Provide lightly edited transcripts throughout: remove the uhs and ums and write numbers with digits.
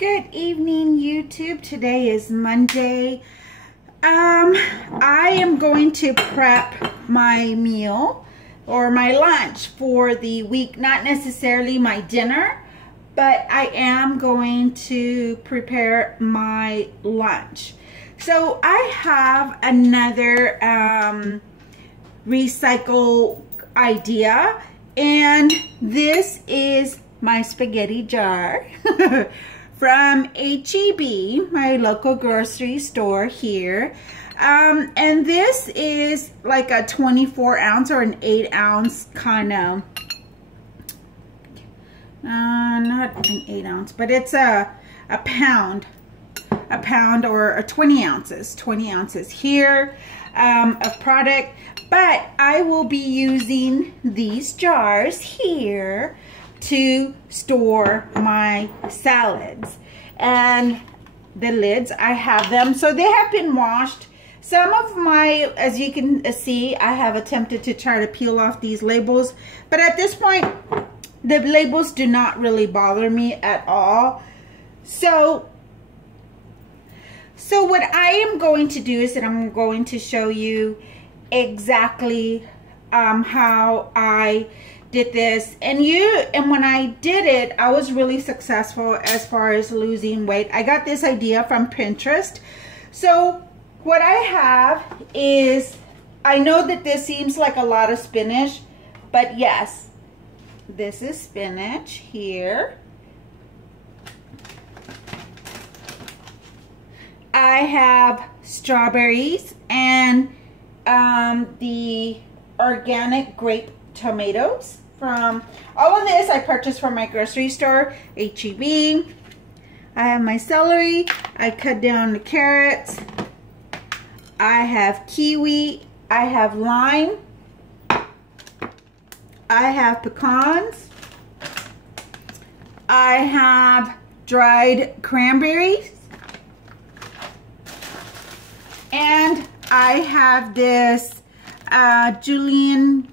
Good evening, YouTube. Today is Monday. I am going to prep my meal or my lunch for the week. Not necessarily my dinner, but I am going to prepare my lunch. So I have another recycle idea, and this is my spaghetti jar from H-E-B, my local grocery store here. And this is like a 24 ounce or an 8 ounce kind of, not an 8 ounce, but it's a pound or 20 ounces here of product. But I will be using these jars here to store my salads. And the lids, I have them, so they have been washed. Some of my, as you can see, I have attempted to try to peel off these labels, but at this point the labels do not really bother me at all. So what I am going to do is that I'm going to show you exactly how I did this. And when I did it, I was really successful as far as losing weight. I got this idea from Pinterest. So what I have is, I know that this seems like a lot of spinach, but yes, this is spinach here. I have strawberries and the organic grape tomatoes. From all of this I purchased from my grocery store, H-E-B. I have my celery. I cut down the carrots. I have kiwi. I have lime. I have pecans. I have dried cranberries. And I have this julienne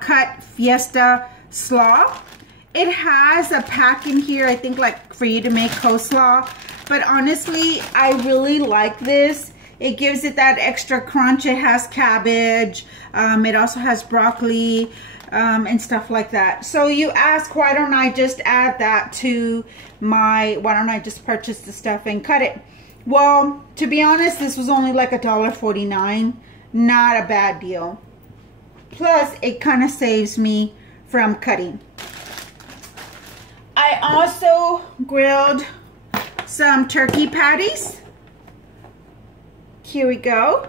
cut Fiesta slaw. It has a pack in here, I think, like for you to make coleslaw, but honestly I really like this. It gives it that extra crunch. It has cabbage, it also has broccoli and stuff like that. So you ask, why don't I just add that to my, why don't I just purchase the stuff and cut it? Well, to be honest, this was only like $1.49. Not a bad deal. Plus, it kind of saves me from cutting. I also grilled some turkey patties. Here we go.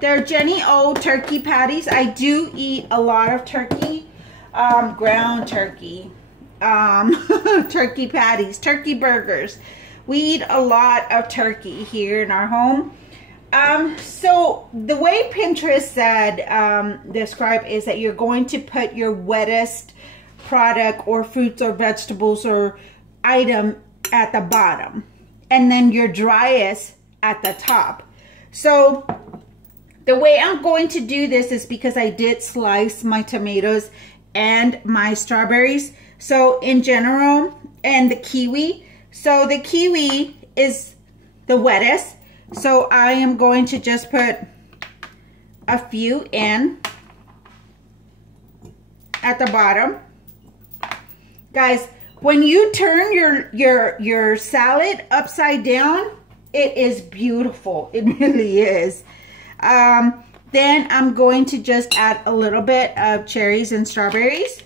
They're Jenny O turkey patties. I do eat a lot of turkey, ground turkey, turkey patties, turkey burgers. We eat a lot of turkey here in our home. So the way Pinterest said, describe is that you're going to put your wettest product or fruits or vegetables or item at the bottom, and then your driest at the top. So the way I'm going to do this is because I did slice my tomatoes and my strawberries. So in general, and the kiwi. So the kiwi is the wettest. So I am going to just put a few in at the bottom. Guys, when you turn your salad upside down, it is beautiful. It really is. Then I'm going to just add a little bit of cherries and strawberries.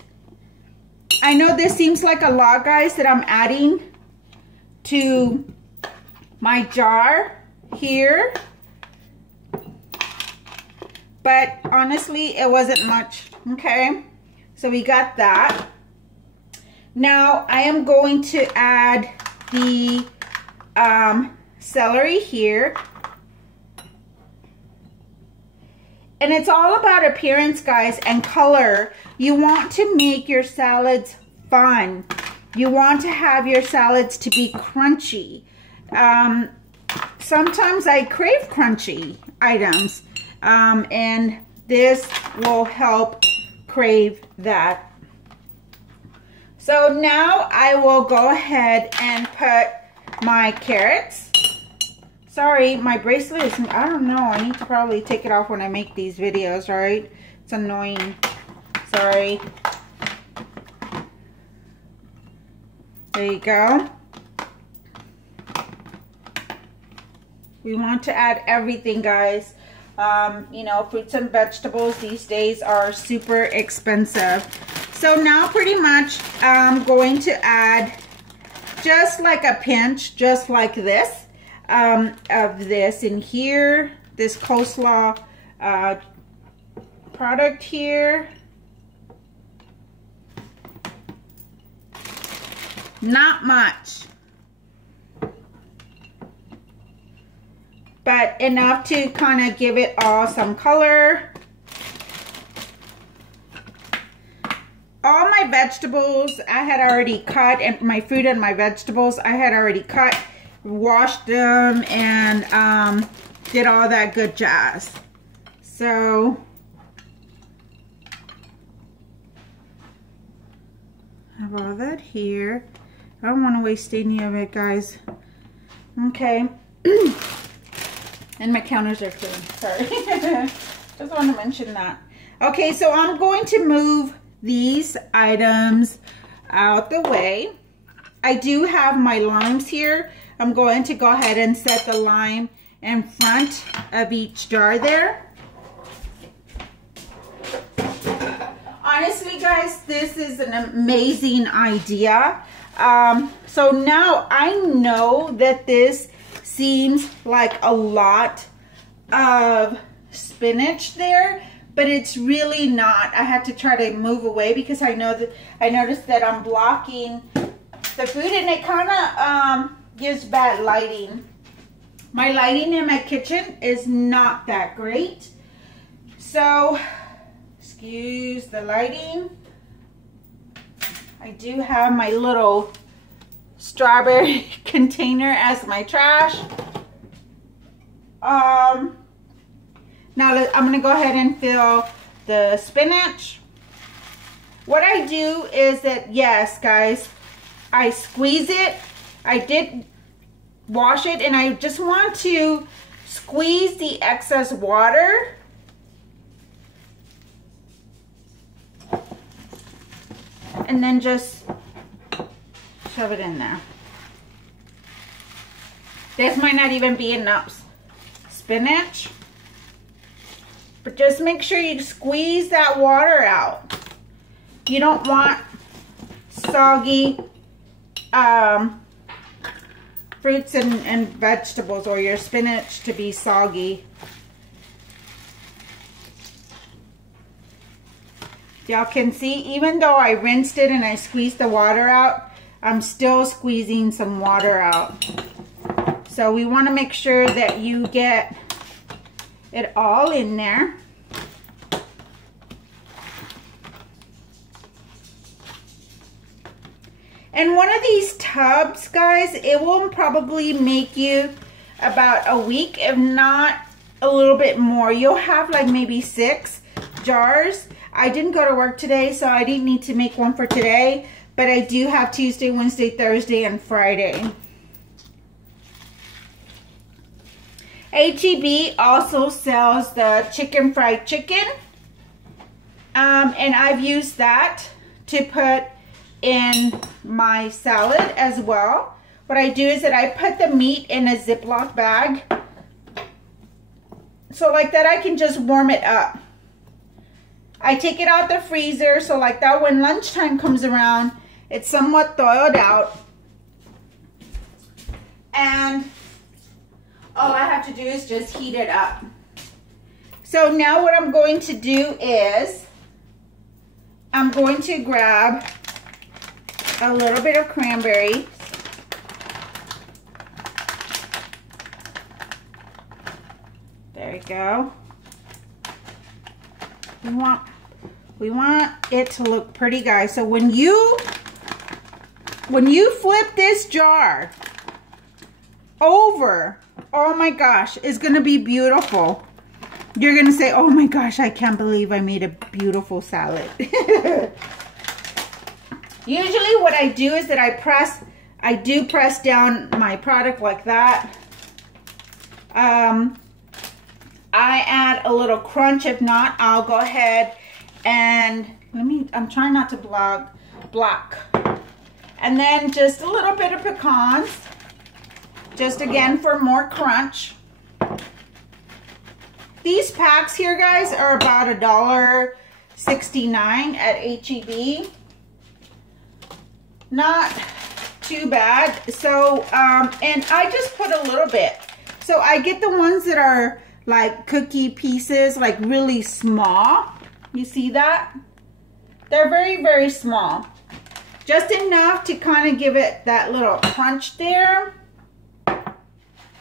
I know this seems like a lot, guys, that I'm adding to my jar here, but honestly it wasn't much. Okay, so we got that. Now I am going to add the celery here, and it's all about appearance, guys, and color. You want to make your salads fun. You want to have your salads to be crunchy. Sometimes I crave crunchy items, and this will help crave that. So now I will go ahead and put my carrots. Sorry, my bracelet is, I don't know, I need to probably take it off when I make these videos, right? It's annoying. Sorry. There you go. We want to add everything, guys. You know, fruits and vegetables these days are super expensive. So now pretty much I'm going to add just like a pinch, just like this, of this in here, this coleslaw product here. Not much, but enough to kind of give it all some color. All my vegetables I had already cut, and my fruit and my vegetables I had already cut, washed them, and did all that good jazz. So I have all that here. I don't want to waste any of it, guys. Okay. And my counters are clean. Sorry. Just want to mention that. Okay, so I'm going to move these items out the way. I do have my limes here. I'm going to go ahead and set the lime in front of each jar there. Honestly, guys, this is an amazing idea. So now I know that this seems like a lot of spinach there, but it's really not. I had to try to move away because I noticed that I'm blocking the food, and it kind of gives bad lighting. My lighting in my kitchen is not that great, so excuse the lighting. I do have my little strawberry container as my trash. Now I'm gonna go ahead and fill the spinach. What I do is that, yes, guys, I squeeze it. I did wash it, and I just want to squeeze the excess water. And then just shove it in there. This might not even be enough spinach, but just make sure you squeeze that water out. You don't want soggy fruits and vegetables, or your spinach to be soggy. Y'all can see, even though I rinsed it and I squeezed the water out, I'm still squeezing some water out. So we want to make sure that you get it all in there. And one of these tubs, guys, it will probably make you about a week, if not a little bit more. You'll have like maybe 6 jars. I didn't go to work today, so I didn't need to make one for today, but I do have Tuesday, Wednesday, Thursday, and Friday. H-E-B also sells the chicken fried chicken, and I've used that to put in my salad as well. What I do is that I put the meat in a Ziploc bag, so like that I can just warm it up. I take it out the freezer, so like that when lunchtime comes around, it's somewhat thawed out. And all I have to do is just heat it up. So now what I'm going to do is, I'm going to grab a little bit of cranberry. There we go. We want it to look pretty, guys. So when you flip this jar over, oh my gosh, it's gonna be beautiful. You're gonna say, oh my gosh, I can't believe I made a beautiful salad. Usually what I do is that I press I do press down my product like that. I add a little crunch. If not, I'll go ahead and I'm trying not to block. And then just a little bit of pecans, just again for more crunch. These packs here, guys, are about $1.69 at H-E-B. Not too bad. So, and I just put a little bit. So I get the ones that are like cookie pieces, like really small. You see that? They're very, very small. Just enough to kind of give it that little crunch there.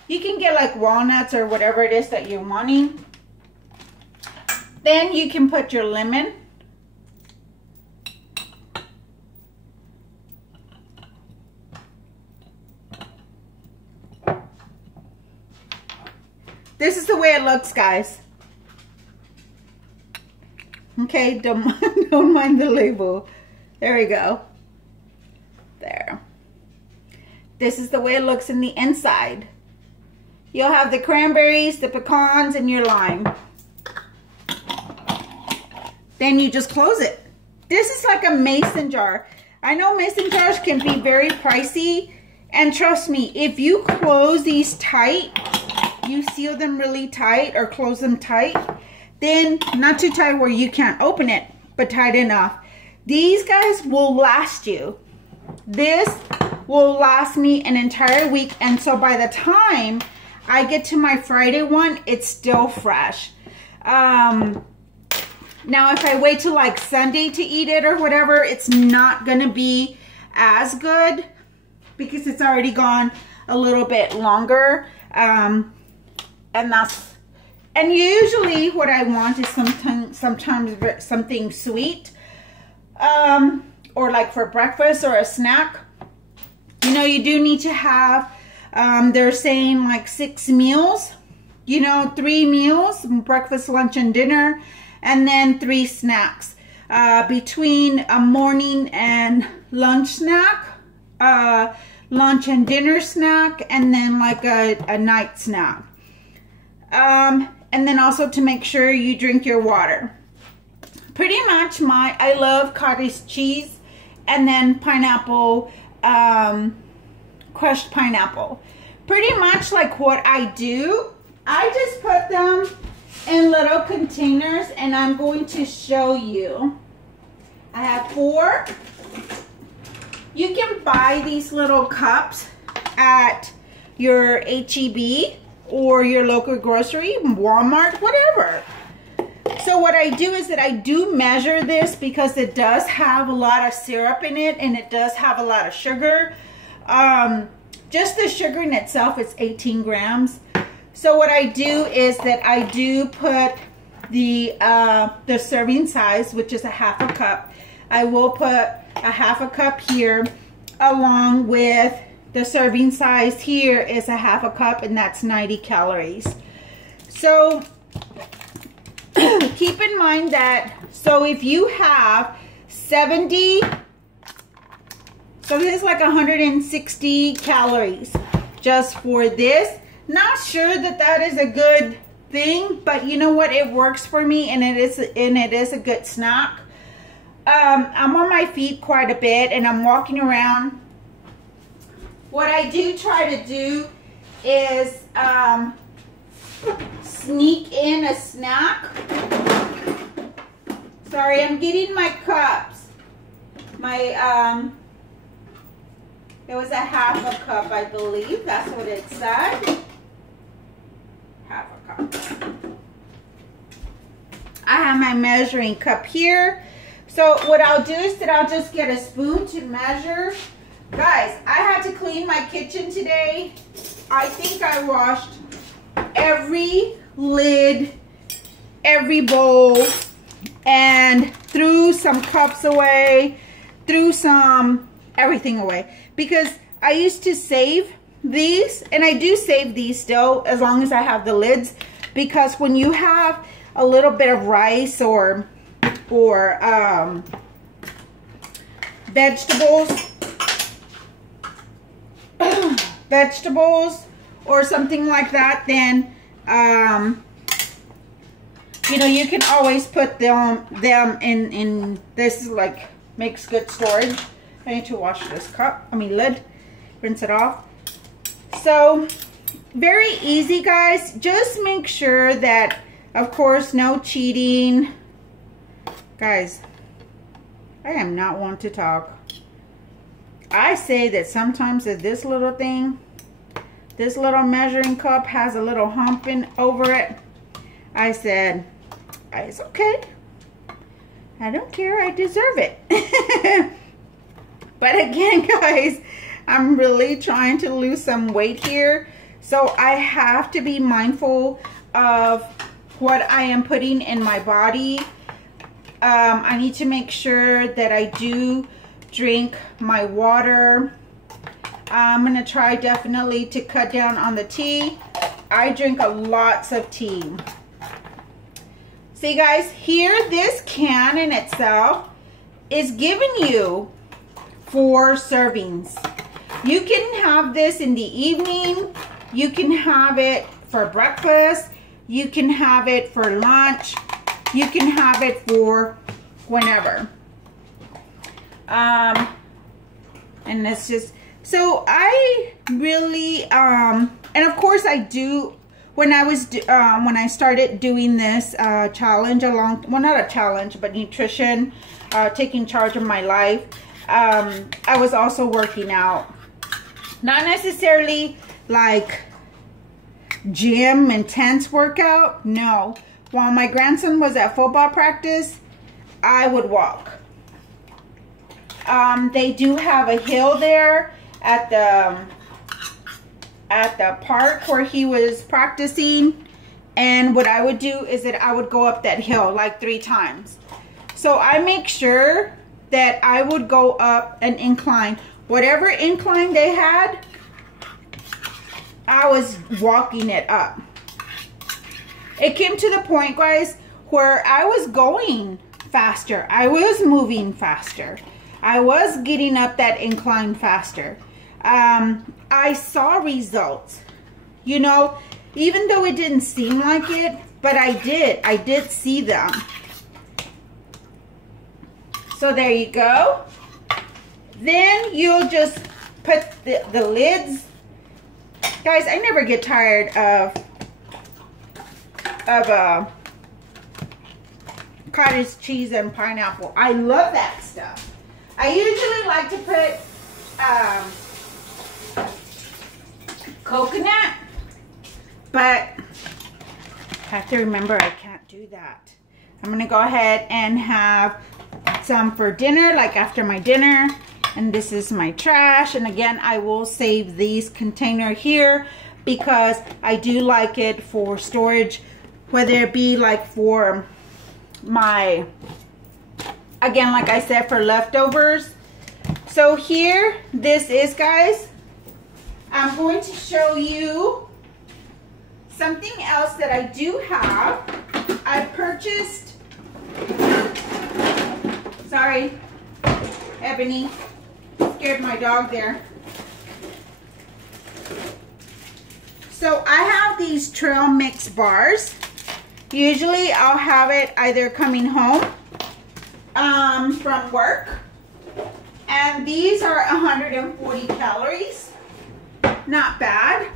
You can get like walnuts or whatever it is that you're wanting. Then you can put your lemon. This is the way it looks, guys. Okay, don't mind the label. There we go. There. This is the way it looks in the inside. You'll have the cranberries, the pecans, and your lime. Then you just close it. This is like a mason jar. I know mason jars can be very pricey. And trust me, if you close these tight, you seal them really tight or close them tight, then not too tight where you can't open it, but tight enough. These guys will last you. This will last me an entire week, and so by the time I get to my Friday one, it's still fresh. Now if I wait till like Sunday to eat it or whatever, it's not gonna be as good because it's already gone a little bit longer. And usually what I want is sometimes something sweet, or like for breakfast or a snack. You know, you do need to have, they're saying like 6 meals, you know, 3 meals, breakfast, lunch, and dinner, and then 3 snacks, between a morning and lunch snack, lunch and dinner snack, and then like a night snack. And then also to make sure you drink your water. Pretty much I love cottage cheese and then pineapple, crushed pineapple. Pretty much like what I do, I just put them in little containers and I'm going to show you. I have 4. You can buy these little cups at your H-E-B or your local grocery, Walmart, whatever. So what I do is that I do measure this because it does have a lot of syrup in it and it does have a lot of sugar. Just the sugar in itself is 18 grams. So what I do is that I do put the serving size, which is a 1/2 cup. I will put a 1/2 cup here along with the serving size here is a 1/2 cup, and that's 90 calories. So keep in mind that, so if you have 70, so this is like 160 calories just for this. Not sure that that is a good thing, but you know what, it works for me, and it is a good snack. I'm on my feet quite a bit and I'm walking around. What I do try to do is sneak in a snack. Sorry, I'm getting my cups. It was a 1/2 cup, I believe. That's what it said. 1/2 cup. I have my measuring cup here. So what I'll do is that I'll just get a spoon to measure. Guys, I had to clean my kitchen today. I think I washed every lid, every bowl, and threw some cups away, threw some everything away. Because I used to save these, and I do save these still as long as I have the lids. Because when you have a little bit of rice or vegetables, vegetables or something like that, then you know, you can always put them in this, like, makes good storage. I need to wash this lid, rinse it off. So very easy, guys. Just make sure that, of course, no cheating. Guys, I am not one to talk. I say that sometimes that this little thing, this little measuring cup has a little humping over it. I said, it's okay. I don't care. I deserve it. But again, guys, I'm really trying to lose some weight here. So I have to be mindful of what I am putting in my body. I need to make sure that I do drink my water. I'm going to try definitely to cut down on the tea. I drink lots of tea. See, guys, here this can in itself is giving you 4 servings. You can have this in the evening. You can have it for breakfast. You can have it for lunch. You can have it for whenever. And it's just, so I really, and of course I do, when I started doing this challenge well, not a challenge, but nutrition, taking charge of my life, I was also working out. Not necessarily like gym intense workout, no. While my grandson was at football practice, I would walk. They do have a hill there at the park where he was practicing, and what I would do is that I would go up that hill like 3 times. So I make sure that I would go up an incline. Whatever incline they had, I was walking it up. It came to the point, guys, where I was going faster. I was moving faster. I was getting up that incline faster. I saw results. You know, even though it didn't seem like it, but I did see them. So there you go. Then you'll just put the lids. Guys, I never get tired of cottage cheese and pineapple. I love that stuff. I usually like to put coconut, but I have to remember I can't do that. I'm gonna go ahead and have some for dinner, like after my dinner. And this is my trash. And again, I will save these container here because I do like it for storage, whether it be like for my, again, like I said, for leftovers. So here, this is, guys, I'm going to show you something else that I do have. I purchased, sorry, Ebony, scared my dog there. So I have these trail mix bars. Usually I'll have it either coming home from work. And these are 140 calories. Not bad.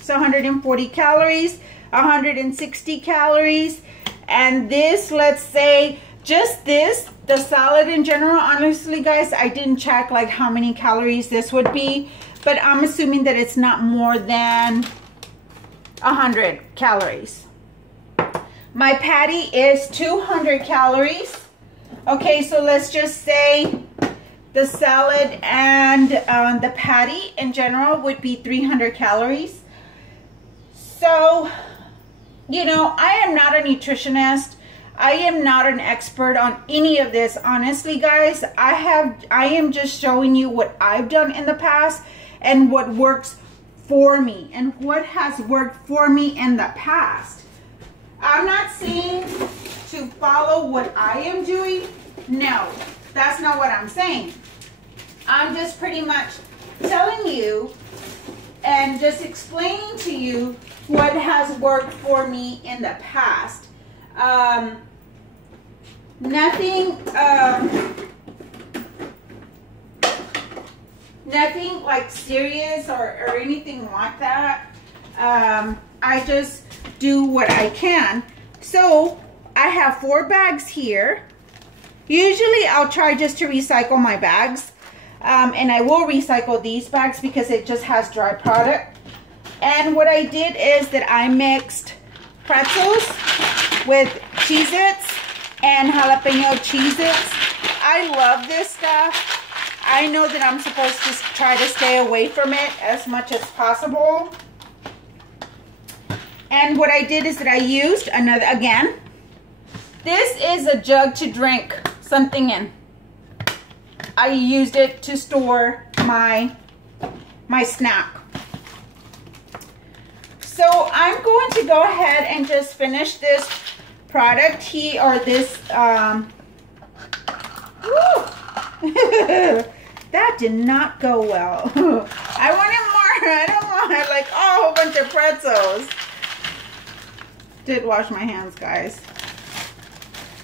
So 140 calories, 160 calories. And this, let's say, just this, the salad in general, honestly, guys, I didn't check like how many calories this would be, but I'm assuming that it's not more than 100 calories. My patty is 200 calories. Okay, so let's just say the salad and the patty in general would be 300 calories. So, you know, I am not a nutritionist. I am not an expert on any of this, honestly, guys. I am just showing you what I've done in the past and what works for me and what has worked for me in the past. I'm not saying to follow what I am doing. No, that's not what I'm saying. I'm just pretty much telling you and just explaining to you what has worked for me in the past. Nothing like serious or anything like that. I just do what I can. So I have 4 bags here. Usually I'll try just to recycle my bags. And I will recycle these bags because it just has dry product. And what I did is that I mixed pretzels with Cheez-Its and jalapeno Cheez-Its. I love this stuff. I know that I'm supposed to try to stay away from it as much as possible. And what I did is that I used again, this is a jug to drink something in. I used it to store my snack. So I'm going to go ahead and just finish this product here, or this, that did not go well. I wanted more. I don't want like a whole bunch of pretzels. Did wash my hands, guys.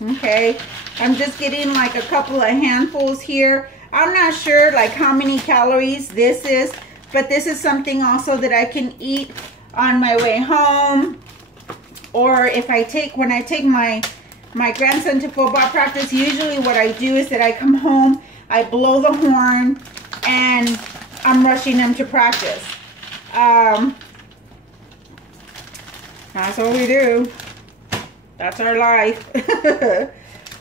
Okay, I'm just getting like a couple of handfuls here. I'm not sure like how many calories this is, but this is something also that I can eat on my way home, or if I take, when I take my grandson to football practice, usually what I do is that I come home, I blow the horn, and I'm rushing him to practice. That's what we do. That's our life.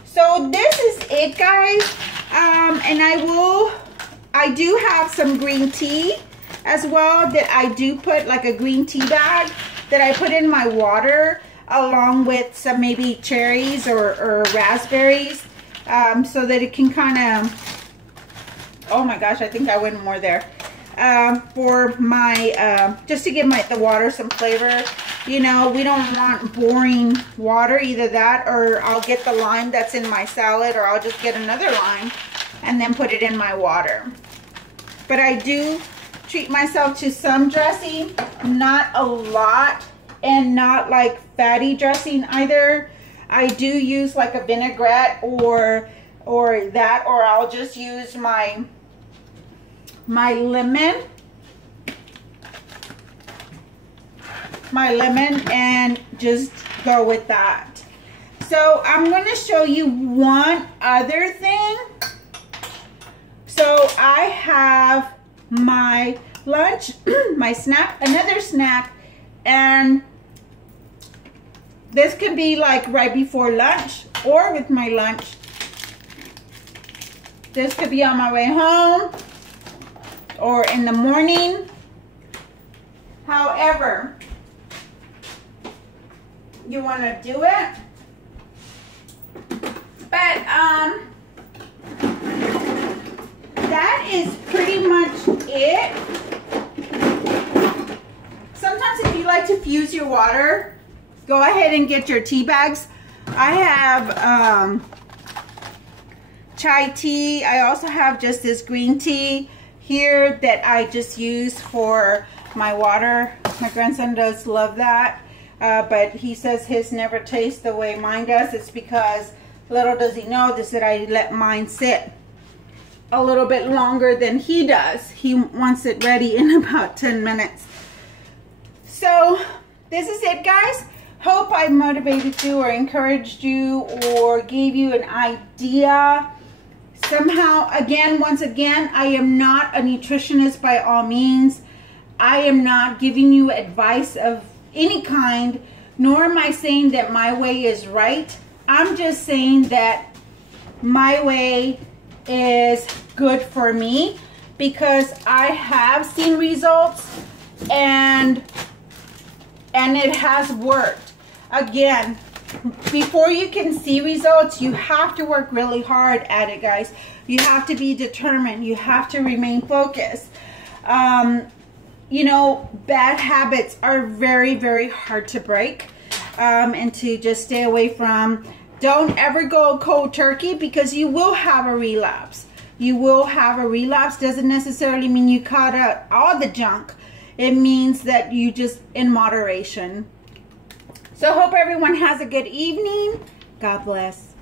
So this is it, guys. And I do have some green tea as well that I do put, like a green tea bag that I put in my water along with some maybe cherries or raspberries, so that it can kind of, oh my gosh, I think I went more there, for my, just to give the water some flavor. You know, we don't want boring water, either that or I'll get the lime that's in my salad, or I'll just get another lime and then put it in my water. But I do treat myself to some dressing, not a lot, and not like fatty dressing either. I do use like a vinaigrette or that, or I'll just use my lemon and just go with that. So I'm going to show you one other thing. So I have my lunch, my snack, another snack, and this could be like right before lunch or with my lunch. This could be on my way home or in the morning. However you want to do it. But that is pretty much it. Sometimes if you like to fuse your water, go ahead and get your tea bags. I have chai tea. I also have just this green tea here that I just use for my water. My grandson does love that. But he says his never tastes the way mine does. It's because, little does he know this, that I let mine sit a little bit longer than he does. He wants it ready in about 10 minutes. So this is it, guys. Hope I motivated you or encouraged you or gave you an idea somehow. Again, once again, I am not a nutritionist by all means. I am not giving you advice of any kind, nor am I saying that my way is right. I'm just saying that my way is good for me because I have seen results and it has worked. Again, before you can see results, you have to work really hard at it, guys. You have to be determined. You have to remain focused. You know, bad habits are very, very hard to break and to just stay away from. Don't ever go cold turkey because you will have a relapse. You will have a relapse. Doesn't necessarily mean you cut out all the junk. It means that you just in moderation. So hope everyone has a good evening. God bless.